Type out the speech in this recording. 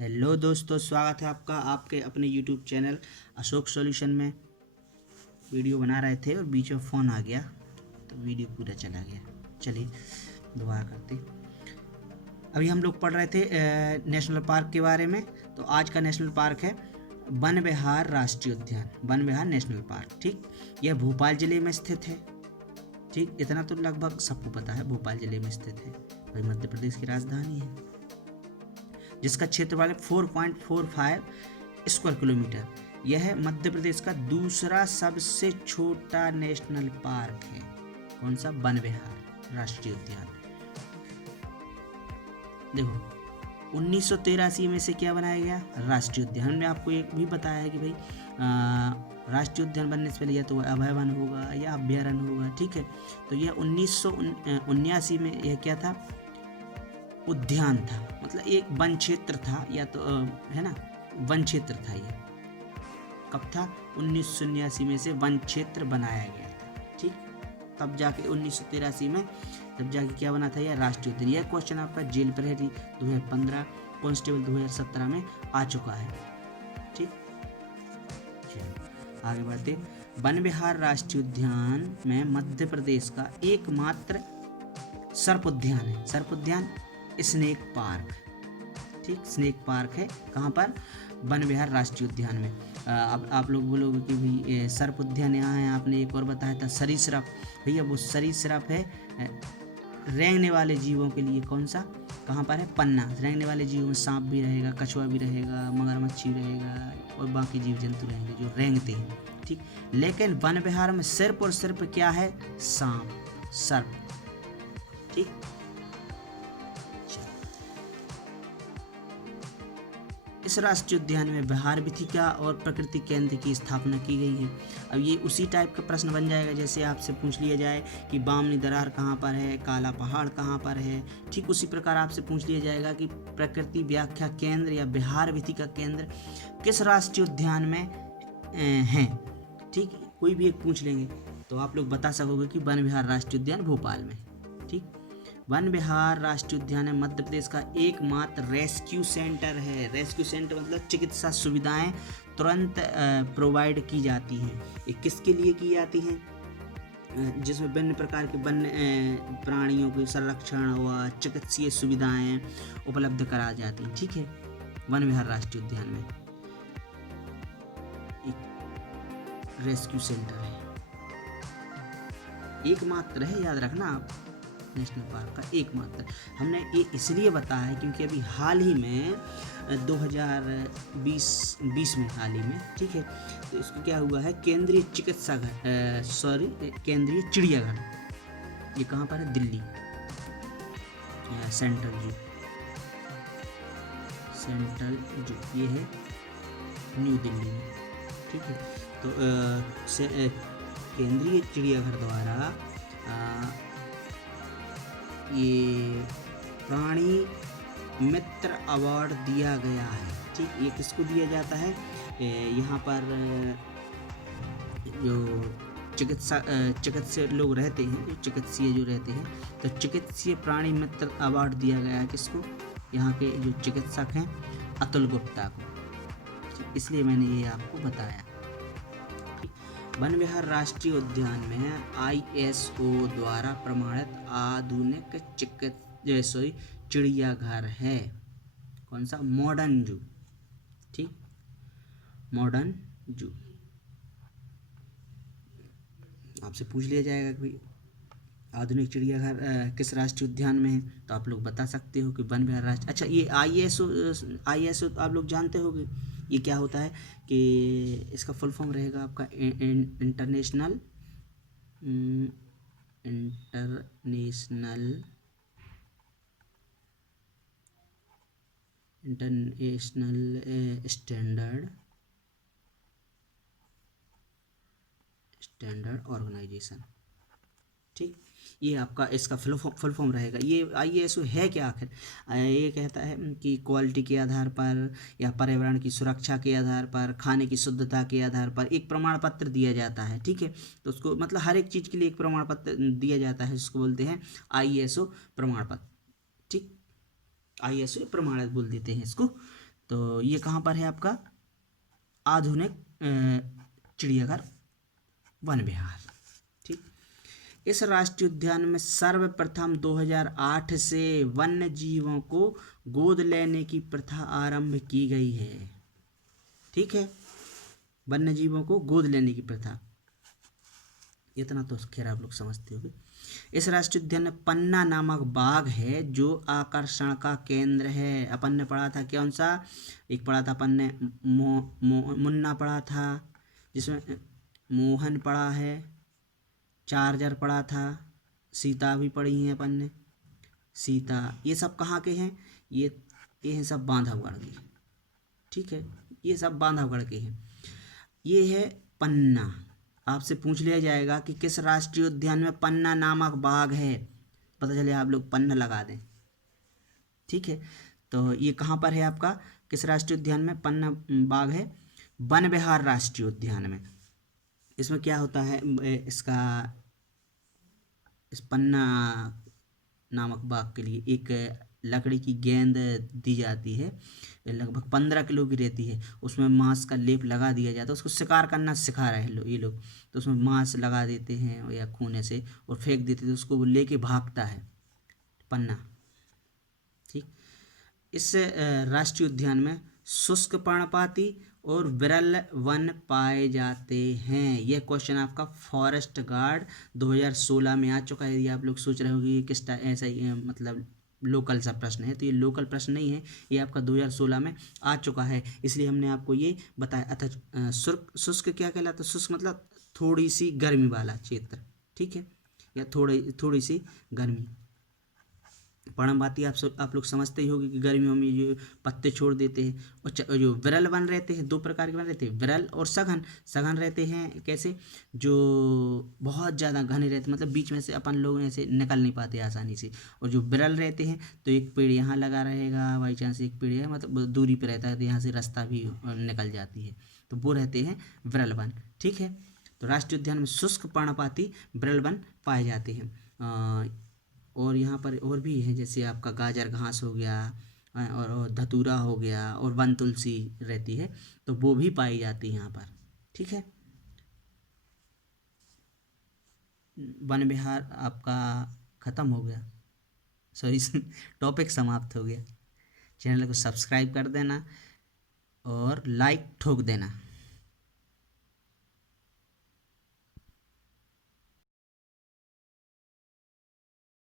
Hello दोस्तों, स्वागत है आपका आपके अपने यूट्यूब चैनल अशोक सॉल्यूशन में। वीडियो बना रहे थे और बीच में फ़ोन आ गया तो वीडियो पूरा चला गया। चलिए दोबारा करते। अभी हम लोग पढ़ रहे थे नेशनल पार्क के बारे में। तो आज का नेशनल पार्क है वन विहार राष्ट्रीय उद्यान, वन विहार नेशनल पार्क। ठीक, यह भोपाल ज़िले में स्थित है। ठीक, इतना तो लगभग सबको पता है, भोपाल ज़िले में स्थित है, वही मध्य प्रदेश की राजधानी है, जिसका क्षेत्रफल 4.45 स्क्वायर किलोमीटर। यह मध्य प्रदेश का दूसरा सबसे छोटा नेशनल पार्क है। कौन सा? वन विहार राष्ट्रीय उद्यान। देखो 1983 में से क्या बनाया गया? राष्ट्रीय उद्यान। हमने आपको एक भी बताया है कि भाई राष्ट्रीय उद्यान बनने से पहले या तो अभय वन होगा या अभयारण्य होगा। ठीक है, तो यह 1979 में यह क्या था? उद्यान था, मतलब एक वन क्षेत्र था, या तो है ना, वन क्षेत्र था। ये कब था? 1979 में से वन क्षेत्र बनाया गया था। ठीक, तब जाके 1983 में तब जाके क्या बना था? यह राष्ट्रीय उद्यान। यह क्वेश्चन आपका जेल प्रहरी 2015, कांस्टेबल 2017 में आ चुका है। ठीक, चलिए आगे बढ़ते। वन विहार राष्ट्रीय उद्यान में मध्य प्रदेश का एकमात्र सर्प उद्यान है। सर्प उद्यान स्नेक पार्क। ठीक, स्नेक पार्क है कहाँ पर? वन विहार राष्ट्रीय उद्यान में। अब आप लोग बोलोगे कि भाई सर्प उद्यान यहाँ है, आपने एक और बताया था सरीसृप। भैया वो सरीसृप है रेंगने वाले जीवों के लिए। कौन सा? कहाँ पर है? पन्ना। रेंगने वाले जीवों में सांप भी रहेगा, कछुआ भी रहेगा, मगरमच्छी रहेगा और बाकी जीव जंतु रहेंगे जो रेंगते हैं। ठीक, लेकिन वन विहार में सिर्फ और सिर्फ क्या है? सांप, सर्प। ठीक, इस राष्ट्रीय उद्यान में विहार वीथिका और प्रकृति केंद्र की स्थापना की गई है। अब ये उसी टाइप का प्रश्न बन जाएगा जैसे आपसे पूछ लिया जाए कि बामनी दरार कहाँ पर है, काला पहाड़ कहाँ पर है। ठीक, उसी प्रकार आपसे पूछ लिया जाएगा कि प्रकृति व्याख्या केंद्र या विहार वीथिका केंद्र किस राष्ट्रीय उद्यान में हैं। ठीक, कोई भी एक पूछ लेंगे तो आप लोग बता सकोगे कि वन विहार राष्ट्रीय उद्यान भोपाल में। ठीक, वन विहार राष्ट्रीय उद्यान है मध्य प्रदेश का एकमात्र रेस्क्यू सेंटर है। रेस्क्यू सेंटर मतलब चिकित्सा सुविधाएं तुरंत प्रोवाइड की जाती हैं। ये किसके लिए की जाती हैं? जिसमें विभिन्न प्रकार के वन्य प्राणियों के संरक्षण व चिकित्सीय सुविधाएं उपलब्ध करा जाती हैं। ठीक है, वन विहार राष्ट्रीय उद्यान में एक रेस्क्यू सेंटर है, एकमात्र है, याद रखना आप, नेशनल पार्क का एकमात्र। हमने ये इसलिए बताया है क्योंकि अभी हाल ही में 2020 में हाल ही में, ठीक है, तो इसको क्या हुआ है? केंद्रीय चिकित्सा घर केंद्रीय चिड़ियाघर, ये कहाँ पर है? दिल्ली, सेंट्रल जू ये है न्यू दिल्ली में। ठीक है, तो केंद्रीय चिड़ियाघर द्वारा ये प्राणी मित्र अवार्ड दिया गया है। ठीक, ये किसको दिया जाता है? यहाँ पर जो चिकित्सक लोग रहते हैं, जो चिकित्सीय जो रहते हैं, तो चिकित्सीय प्राणी मित्र अवार्ड दिया गया है किसको? यहाँ के जो चिकित्सक हैं अतुल गुप्ता को। इसलिए मैंने ये आपको बताया। वन विहार राष्ट्रीय उद्यान में ISO द्वारा प्रमाणित आधुनिक चिड़ियाघर है। कौन सा? मॉडर्न जू। ठीक, मॉडर्न जू। आपसे पूछ लिया जाएगा कि आधुनिक चिड़ियाघर किस राष्ट्रीय उद्यान में है, तो आप लोग बता सकते हो कि वन विहार राष्ट्रीय। अच्छा, ये ISO तो आप लोग जानते होंगे, ये क्या होता है कि इसका फुल फॉर्म रहेगा आपका इंटरनेशनल स्टैंडर्ड ऑर्गेनाइजेशन। ठीक, ये आपका इसका फुल फॉर्म रहेगा। ये ISO है क्या आखिर? ये कहता है कि क्वालिटी के आधार पर या पर्यावरण की सुरक्षा के आधार पर, खाने की शुद्धता के आधार पर एक प्रमाण पत्र दिया जाता है। ठीक है, तो उसको मतलब हर एक चीज़ के लिए एक प्रमाण पत्र दिया जाता है, उसको बोलते हैं ISO प्रमाण पत्र। ठीक, ISO प्रमाणित बोल देते हैं इसको। तो ये कहाँ पर है आपका आधुनिक चिड़ियाघर वन विहार। ठीक, इस राष्ट्रीय उद्यान में सर्वप्रथम 2008 से वन्य जीवों को गोद लेने की प्रथा आरंभ की गई है। ठीक है, वन्य जीवों को गोद लेने की प्रथा, इतना तो खैर आप लोग समझते होंगे। इस राष्ट्रीय उद्यान में पन्ना नामक बाघ है जो आकर्षण का केंद्र है। अपन ने पढ़ा था कौन सा, एक पढ़ा था अपन ने मुन्ना पढ़ा था, जिसमें मोहन पढ़ा है, चार्जर पढ़ा था, सीता भी पढ़ी है अपन ने, सीता। ये सब कहाँ के हैं, ये हैं सब बांधवगढ़ के। ठीक है, ये सब बांधवगढ़ के हैं। ये है पन्ना। आपसे पूछ लिया जाएगा कि किस राष्ट्रीय उद्यान में पन्ना नामक बाघ है, पता चले आप लोग पन्ना लगा दें। ठीक है, तो ये कहाँ पर है आपका, किस राष्ट्रीय उद्यान में पन्ना बाघ है, वन विहार राष्ट्रीय उद्यान में। इसमें क्या होता है, इस पन्ना नामक बाघ के लिए एक लकड़ी की गेंद दी जाती है, लगभग 15 किलो की रहती है। उसमें मांस का लेप लगा दिया जाता है। उसको शिकार करना सिखा रहे हैं ये लोग, तो उसमें मांस लगा देते हैं या खून से और फेंक देते थे, उसको वो लेके भागता है पन्ना। ठीक, इस राष्ट्रीय उद्यान में शुष्क पर्णपाती और विरल वन पाए जाते हैं। यह क्वेश्चन आपका फॉरेस्ट गार्ड 2016 में आ चुका है। यदि आप लोग सोच रहे हो कि किस ऐसा ही मतलब लोकल सा प्रश्न है, तो ये लोकल प्रश्न नहीं है, ये आपका 2016 में आ चुका है, इसलिए हमने आपको ये बताया। अतः शुष्क क्या कहलाता है, शुष्क मतलब थोड़ी सी गर्मी वाला क्षेत्र। ठीक है, या थोड़ी सी गर्मी। पर्णपाती आप लोग समझते ही होंगे कि गर्मियों में जो पत्ते छोड़ देते हैं। और जो विरल वन रहते हैं, दो प्रकार के वन रहते हैं, विरल और सघन। सघन रहते हैं कैसे, जो बहुत ज़्यादा घने रहते, मतलब बीच में से अपन लोग ऐसे निकल नहीं पाते आसानी से। और जो विरल रहते हैं, तो एक पेड़ यहाँ लगा रहेगा, बाई चांस एक पेड़ है मतलब दूरी पर रहता है, तो यहाँ से रास्ता भी निकल जाती है, तो वो रहते हैं विरल वन। ठीक है, तो राष्ट्रीय उद्यान में शुष्क पर्णपाती विरल वन पाए जाते हैं। और यहाँ पर और भी है, जैसे आपका गाजर घास हो गया, और धतूरा हो गया, और वन तुलसी रहती है, तो वो भी पाई जाती है यहाँ पर। ठीक है, वन विहार आपका ख़त्म हो गया, सॉरी टॉपिक समाप्त हो गया। चैनल को सब्सक्राइब कर देना और लाइक ठोक देना।